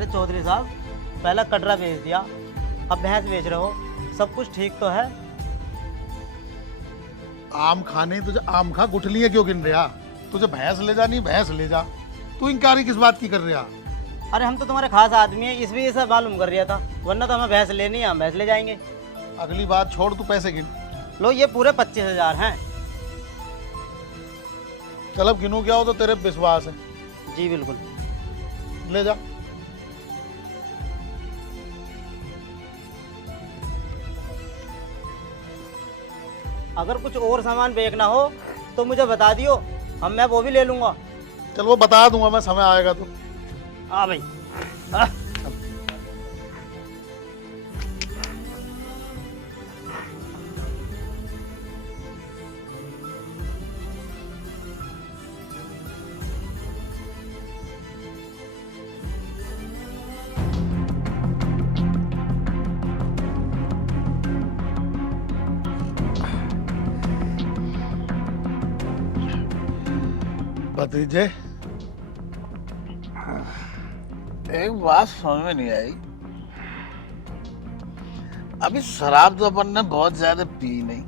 अरे चौधरी साहब, पहला कटरा बेच दिया, अब भैंस बेच रहे हो, सब कुछ ठीक तो है। आम खाने तुझे आम खा, गुठलियां क्यों गिन रहा? तुझे भैंस ले जा, नहीं भैंस ले जा। तू इनकारी किस बात की कर रहा? अरे हम तो तुम्हारे खास आदमी हैं, इस वजह से मालूम कर रहा था, वरना तो हमें भैंस लेनी है, हम भैंस ले जाएंगे। अगली बात छोड़, तू पैसे गिन। लो ये पूरे 25,000 हैं। चल अब गिनू क्या हो तो तेरे पे विश्वास है, जी बिल्कुल। ले जा। अगर कुछ और सामान बेचना हो तो मुझे बता दियो, मैं वो भी ले लूंगा। चल वो बता दूंगा मैं, समय आएगा तो। हाँ भाई। आ, भतीजे, एक बात समझ में नहीं आई। अभी शराब तो अपन ने बहुत ज्यादा पी नहीं,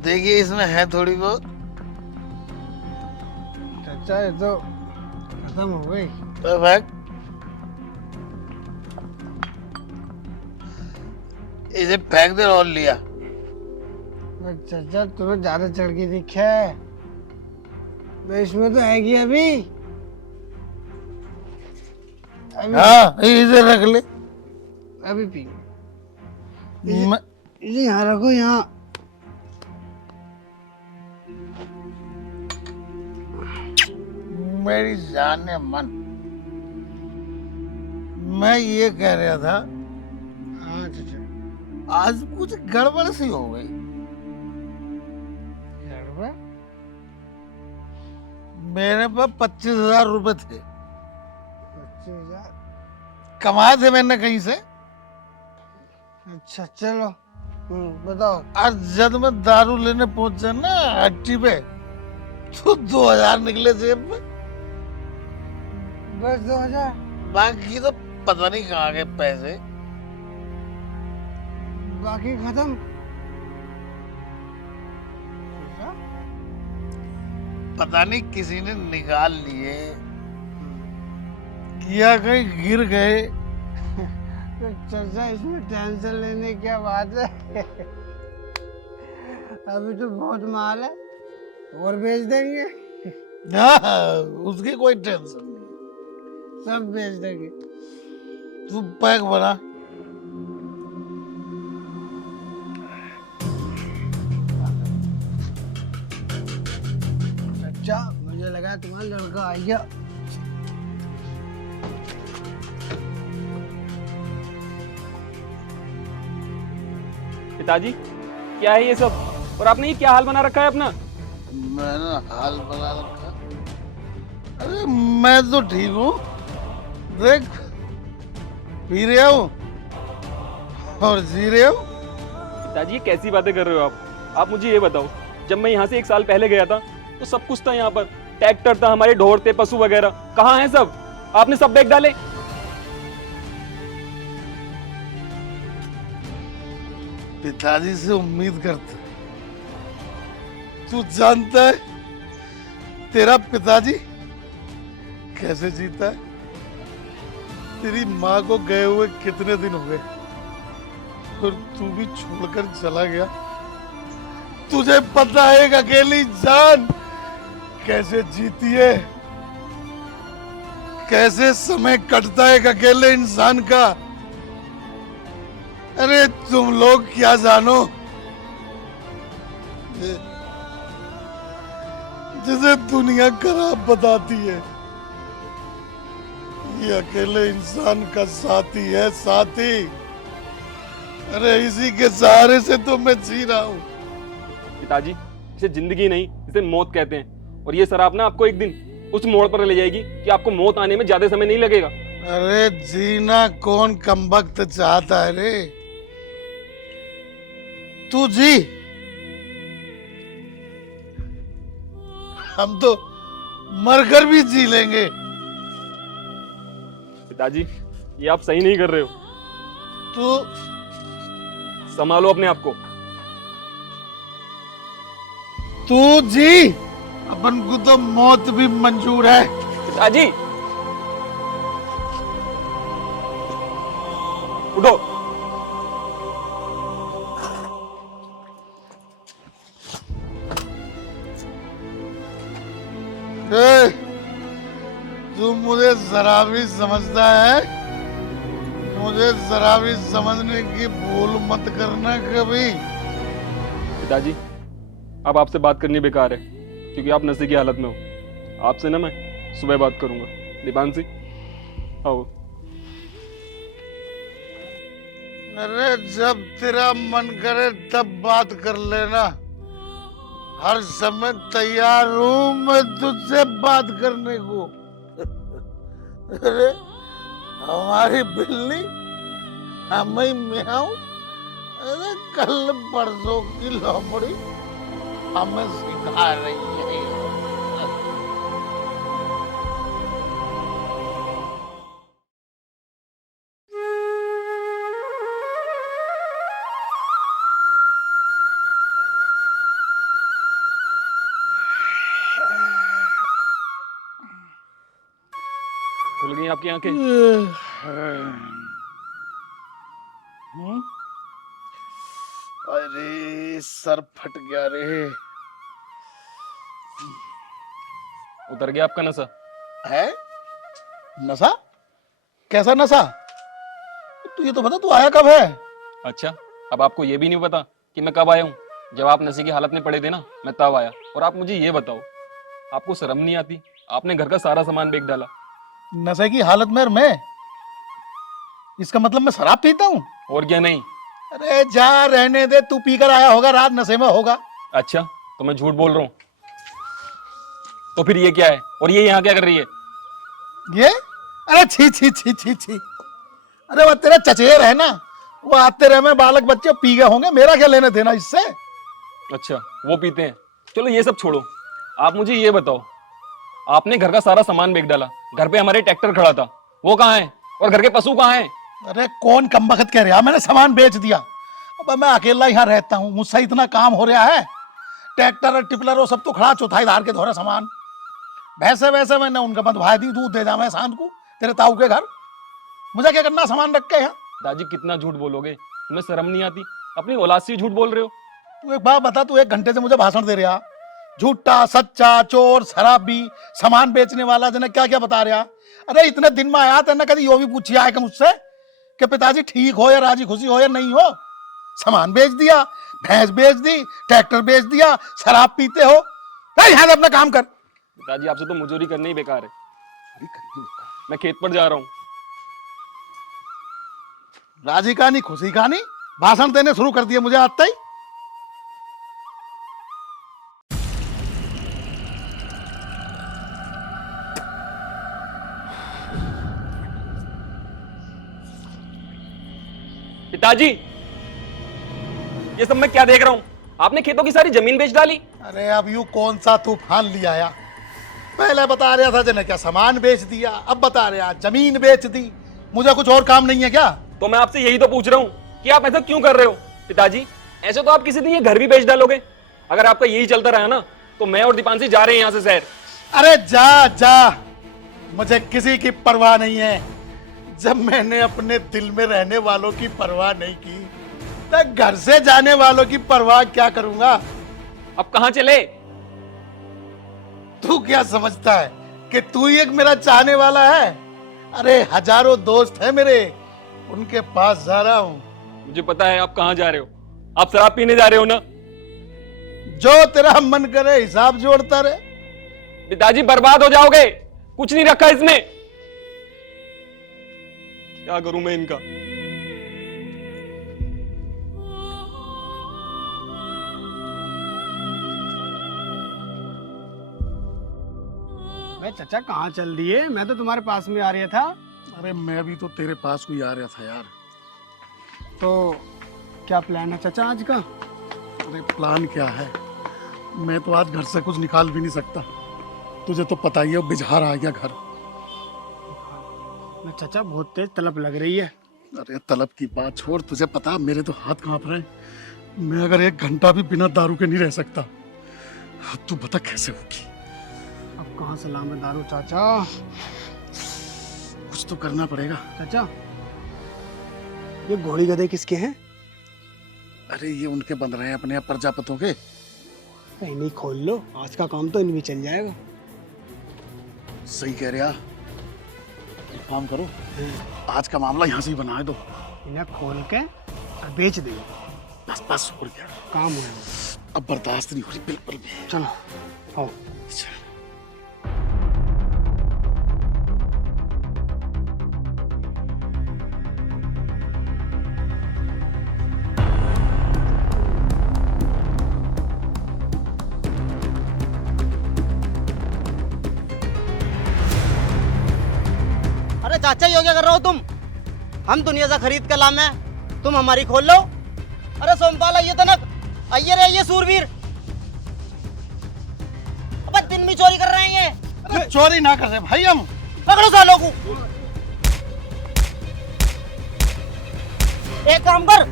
देखिए इसमें है थोड़ी बहुत। चाचा ये तो खत्म हो गई। तो फैक्ट इसे फेंक दे और लिया। चाचा तुम्हें ज्यादा चढ़ के दिखा है, तो इसमें तो है कि अभी हाँ इसे रख ले। अभी पी। मैं इसे यहाँ रखो, यहाँ। मेरी जाने मन, मैं ये कह रहा था, हाँ चाचा। आज कुछ गड़बड़ सी हो गई। गड़बड़? मेरे पास 25,000 रुपए थे, 25,000? कमाए थे मैंने कहीं से। अच्छा चलो, बताओ। और जब मैं दारू लेने पहुंचा ना हट्टी पे, तो 2,000 निकले जेब में। बस 2,000? बाकी तो पता नहीं कहाँ गए पैसे। बाकी खत्म? पता नहीं किसी ने निकाल लिए या कहीं गिर गए। तो चाचा इसमें टेंशन लेने की क्या बात है? अभी तो बहुत माल है, और बेच देंगे। हाँ उसकी कोई टेंशन नहीं, सब बेच देंगे। तू पैक बना। चाचा मुझे लगा तुम्हारा लड़का आ गया। पिताजी क्या है ये सब, और आपने ये क्या हाल बना रखा है अपना? मैंने हाल बना रखा। अरे मैं तो ठीक हूँ, देख पी रहा हूँ और जी रहा हूँ। पिताजी ये कैसी बातें कर रहे हो आप मुझे ये बताओ, जब मैं यहाँ से 1 साल पहले गया था तो सब कुछ था, यहाँ पर ट्रैक्टर था, हमारे ढोर थे, पशु वगैरह, कहाँ हैं सब? आपने सब बेच डाले। पिताजी से उम्मीद करता, तू जानता है तेरा पिताजी कैसे जीता है? तेरी माँ को गए हुए कितने दिन हो गए, और तू भी छोड़कर चला गया। तुझे पता है एक अकेली जान कैसे जीती है, कैसे समय कटता है एक अकेले इंसान का। अरे तुम लोग क्या जानो, जिसे दुनिया खराब बताती है, ये अकेले इंसान का साथी है, साथी। अरे इसी के सहारे से तो मैं जी रहा हूँ। पिताजी इसे जिंदगी नहीं, इसे मौत कहते हैं, और ये शराब ना आपको एक दिन उस मोड़ पर ले जाएगी कि आपको मौत आने में ज्यादा समय नहीं लगेगा। अरे जीना कौन कमबख्त चाहता है रे, तू जी, हम तो मरकर भी जी लेंगे। पिताजी ये आप सही नहीं कर रहे हो, तू संभालो अपने आप को। तू जी, अपन को तो मौत भी मंजूर है। पिताजी उठो। ए, तू मुझे जरा भी समझता है? मुझे जरा भी समझने की भूल मत करना कभी। पिताजी अब आपसे बात करनी बेकार है क्योंकि आप नशे की हालत में हो। आपसे ना मैं सुबह बात करूंगा। दीपांशी आओ। अरे जब तेरा मन करे तब बात कर लेना, हर समय तैयार हूं मैं तुझसे बात करने को। अरे हमारी बिल्ली हमें म्याऊं, अरे कल परसों की लोमड़ी हमें सिखा रही है। खुल गई आपकी आंखें? अरे सर फट गया रे। उतर गया आपका नशा? है नशा? कैसा नशा? तू ये तो बता, तू आया कब है? अच्छा अब आपको ये भी नहीं पता कि मैं कब आया हूँ? जब आप नशे की हालत में पड़े थे ना, मैं तब आया। और आप मुझे ये बताओ, आपको शर्म नहीं आती? आपने घर का सारा सामान बेच डाला। नशे की हालत में? मैं इसका मतलब मैं शराब पीता हूँ? और क्या नहीं? अरे जा रहने दे, तू पीकर आया होगा, रात नशे में होगा। अच्छा तो मैं झूठ बोल रहा हूँ? तो फिर ये क्या है? और ये यहाँ क्या कर रही है? ये अरे छी छी छी छी छी, अरे वो तेरा चचेर है ना, वो आते रहे में बालक बच्चे पी गए होंगे, मेरा क्या लेने देना इससे। अच्छा वो पीते हैं, चलो ये सब छोड़ो। आप मुझे ये बताओ, आपने घर का सारा सामान बेच डाला, घर पे हमारे ट्रैक्टर खड़ा था, वो कहाँ है? और घर के पशु कहाँ हैं? अरे कौन कमबख्त कह रहा, मैंने सामान बेच दिया। अब मैं अकेला यहाँ रहता हूँ, मुझसे इतना काम हो रहा है। ट्रैक्टर और टिपलर वो सब तो खड़ा, चौथाई धार के धोरा सामान। भैंसे वैसे मैंने उनका बंधवा दी, दूध दे जावे शाम को तेरे ताऊ के घर। मुझे क्या करना सामान रख के यहाँ? दादी कितना झूठ बोलोगे? तुम्हें शर्म नहीं आती? अपनी औलाद से झूठ बोल रहे हो। तू एक बात बता, तू 1 घंटे से मुझे भाषण दे रहा, झूठा सच्चा चोर शराबी सामान बेचने वाला, जने क्या क्या बता रहा। अरे इतने दिन में आया, तेने कभी यो भी पूछी आए कि मुझसे कि पिताजी ठीक हो या राजी खुशी हो या नहीं हो? सामान बेच दिया, भैंस बेच दी, ट्रैक्टर बेच दिया, शराब पीते हो। यहाँ अपना काम कर। पिताजी आपसे तो मजदूरी करनी ही बेकार है। मैं खेत पर जा रहा हूँ। राजी कहानी खुशी कहानी भाषण देने शुरू कर दिए मुझे आता ही। पिताजी ये सब मैं क्या देख रहा हूँ? आपने खेतों की सारी जमीन बेच डाली। अरे अब यूं कौन सा तूफान लिया आया? पहले बता रहा था जने क्या सामान बेच दिया, अब बता रहा जमीन बेच दी। मुझे कुछ और काम नहीं है क्या? तो मैं आपसे यही तो पूछ रहा हूँ कि आप ऐसा क्यों कर रहे हो? पिताजी ऐसे तो आप किसी दिन ये घर भी बेच डालोगे। अगर आपका यही चलता रहा ना तो मैं और दीपांशी जा रहे हैं यहाँ से शहर। अरे जा जा, मुझे किसी की परवाह नहीं है। जब मैंने अपने दिल में रहने वालों की परवाह नहीं की, तो घर से जाने वालों की परवाह क्या करूंगा? अब कहाँ चले? तू क्या समझता है कि तू ही एक मेरा चाहने वाला है? अरे हजारों दोस्त हैं मेरे, उनके पास जा रहा हूं। मुझे पता है आप कहाँ जा रहे हो। आप शराब पीने जा रहे हो ना? जो तेरा मन करे हिसाब जोड़ता रहे। पिताजी बर्बाद हो जाओगे, कुछ नहीं रखा इसमें। क्या करूं मैं इनका? भाई चाचा कहाँ चल दिए? मैं तो तुम्हारे पास में आ रहा था। अरे मैं भी तो तेरे पास को ही आ रहा था यार। तो क्या प्लान है चाचा आज का? अरे प्लान क्या है, मैं तो आज घर से कुछ निकाल भी नहीं सकता। तुझे तो पता ही है, बिजहार आ गया घर। मैं चाचा बहुत तेज तलब लग रही है। अरे तलब की बात छोड़, तुझे पता मेरे तो हाथ कांप रहे हैं। मैं अगर 1 घंटा भी बिना दारू के नहीं रह सकता। तू बता कैसे होगी? अब कहाँ से लाऊं मैं दारू चाचा? कुछ तो करना पड़ेगा। चाचा ये घोड़ी गधे किसके हैं? अरे ये उनके बन रहे हैं अपने आप प्रजापतों के। इन्हीं खोल लो, आज का काम तो इनमें चल जाएगा। सही कह रहा। एक काम करो, आज का मामला यहाँ से ही बना दो। इन्हें खोल के और बेच दे। बस बस हो गया, काम हुआ। अब बर्दाश्त नहीं हो रही बिल्कुल भी। चलो आओ। अरे चाचा ये क्या कर रहे हो तुम? हम दुनिया से खरीद के लामे, तुम हमारी खोल लो। अरे सोमपाल आइए तनक, आइए रे आइए सूरवीर। अब दिन में चोरी कर रहे हैं ये। अरे चोरी ना कर रहे भाई हम। पकड़ो सालों को। एक काम कर,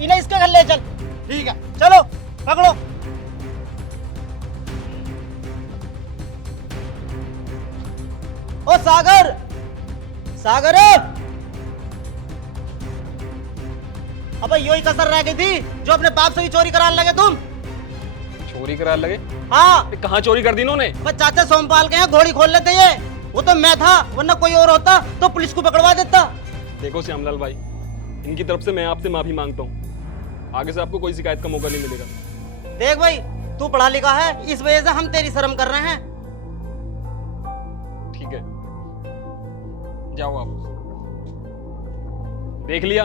इन्हें इसके घर ले चल। ठीक है चलो पकड़ो। ओ सागर, सागर अबे यो ही कसर रह गई थी जो अपने बाप से भी चोरी कराने लगे तुम। चोरी करा लगे? हाँ कहाँ चोरी कर दी इन्होंने? बस चाचा सोमपाल के यहाँ घोड़ी खोल लेते ये। वो तो मैं था, वरना कोई और होता तो पुलिस को पकड़वा देता। देखो श्यामलाल भाई, इनकी तरफ से मैं आपसे माफी मांगता हूँ। आगे से आपको कोई शिकायत का मौका नहीं मिलेगा। देख भाई, तू पढ़ा लिखा है, इस वजह से हम तेरी शर्म कर रहे हैं। ठीक है, जाओ आप। देख लिया,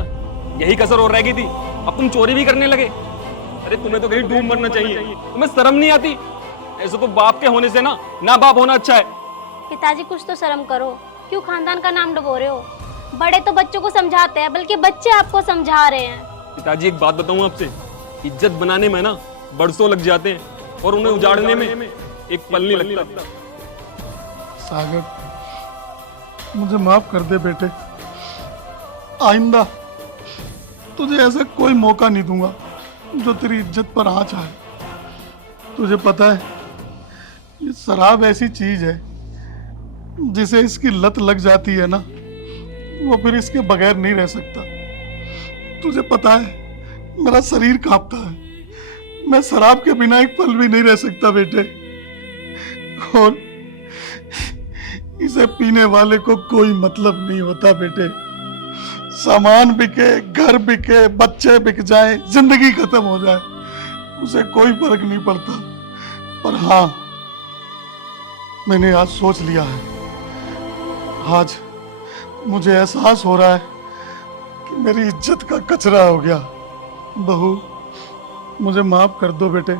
यही कसर और रह गई थी, अब तुम चोरी भी करने लगे। अरे तुम्हें तो कहीं डूब मरना चाहिए, तुम्हें शर्म नहीं आती? ऐसे तो बाप के होने से ना बाप होना अच्छा है। पिताजी कुछ तो शर्म करो, क्यों खानदान का नाम डुबो रहे हो? बड़े तो बच्चों को समझाते हैं, बल्कि बच्चे आपको समझा रहे हैं। पिताजी एक बात बताऊं आपसे, इज्जत बनाने में ना बरसों लग जाते हैं और उन्हें उजाड़ने में एक पल नहीं लगता। सागर मुझे माफ कर दे बेटे, आइंदा तुझे ऐसा कोई मौका नहीं दूंगा जो तेरी इज्जत पर आँच आए। तुझे पता है ये शराब ऐसी चीज है जिसे इसकी लत लग जाती है ना, वो फिर इसके बगैर नहीं रह सकता। तुझे पता है मेरा शरीर कांपता है, मैं शराब के बिना एक पल भी नहीं रह सकता बेटे। और इसे पीने वाले को कोई मतलब नहीं होता बेटे। सामान बिके, घर बिके, बच्चे बिक जाए, जिंदगी खत्म हो जाए, उसे कोई फर्क नहीं पड़ता। पर हाँ, मैंने आज सोच लिया है, आज मुझे एहसास हो रहा है कि मेरी इज्जत का कचरा हो गया। बहू मुझे माफ कर दो बेटे,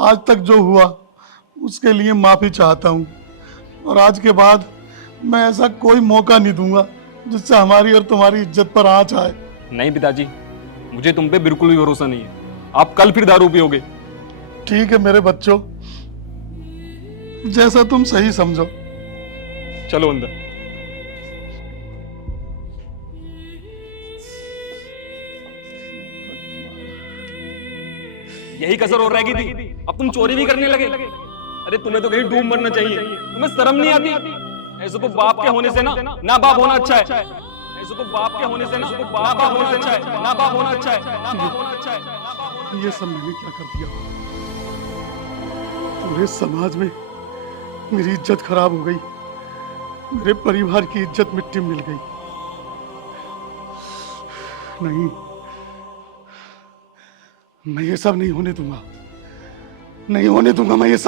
आज तक जो हुआ उसके लिए माफी चाहता हूँ, और आज के बाद मैं ऐसा कोई मौका नहीं दूंगा जिससे हमारी और तुम्हारी इज्जत पर आँच आए। नहीं पिताजी, मुझे तुम पे बिल्कुल भी भरोसा नहीं है। आप कल फिर दारू पियोगे। ठीक है मेरे बच्चों, जैसा तुम सही समझो। चलो अंदर। यही कसर और रह गई थी, अब तुम चोरी भी करने लगे। अरे तुम्हें तो कहीं डूब मरना चाहिए, तुम्हें शर्म नहीं आती? ऐसे तो बाप के होने से ना बाप होना अच्छा है। ऐसे तो बाप के होने से ना बाप होना अच्छा है, ना बाप होना अच्छा है, ना बाप होना अच्छा है। ये सब मैंने क्या कर दिया? पूरे समाज में मेरी इज्जत खराब हो गई, मेरे परिवार की इज्जत मिट्टी में मिल गई। नहीं, मैं ये सब नहीं होने दूंगा, नहीं होने दूंगा मैं ये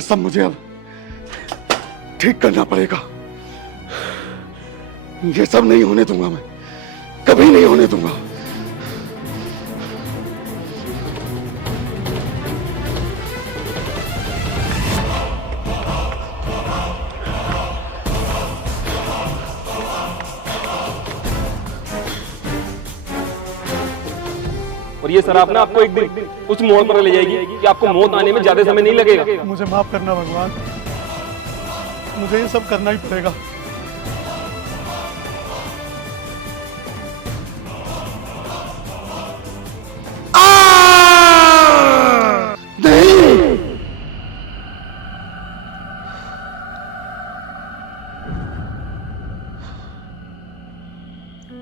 सब मुझे अब ठीक करना पड़ेगा। ये सब नहीं होने दूंगा, मैं कभी नहीं होने दूंगा। और ये शराब ना आपको एक दिन उस मोड़ पर ले जाएगी कि आपको मौत आने में ज्यादा समय नहीं लगेगा। मुझे माफ करना भगवान, मुझे ये सब करना ही पड़ेगा। नहीं!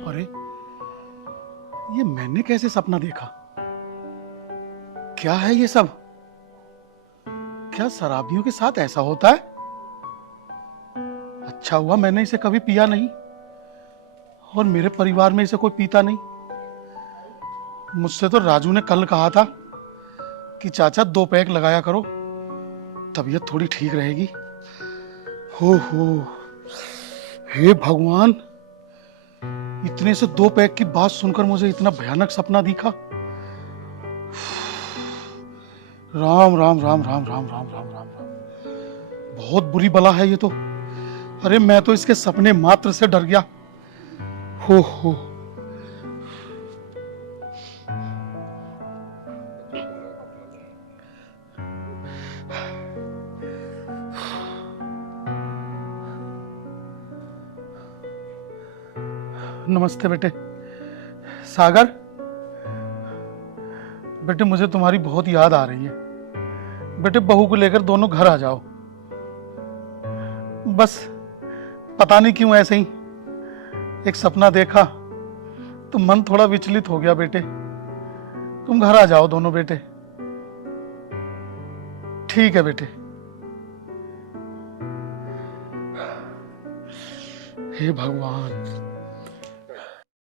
अरे ये मैंने कैसे सपना देखा? क्या है ये सब? क्या शराबियों के साथ ऐसा होता है? अच्छा हुआ मैंने इसे कभी पिया नहीं और मेरे परिवार में इसे कोई पीता नहीं। मुझसे तो राजू ने कल कहा था कि चाचा 2 पैक लगाया करो, तबीयत थोड़ी ठीक रहेगी। हो, हे भगवान, इतने से 2 पैक की बात सुनकर मुझे इतना भयानक सपना दिखा। राम राम राम राम राम राम राम राम राम, बहुत बुरी बला है ये तो। अरे मैं तो इसके सपने मात्र से डर गया। हो नमस्ते बेटे। सागर बेटे, मुझे तुम्हारी बहुत याद आ रही है बेटे। बहू को लेकर दोनों घर आ जाओ। बस पता नहीं क्यों ऐसे ही एक सपना देखा तो मन थोड़ा विचलित हो गया बेटे। तुम घर आ जाओ दोनों बेटे। ठीक है बेटे। हे भगवान।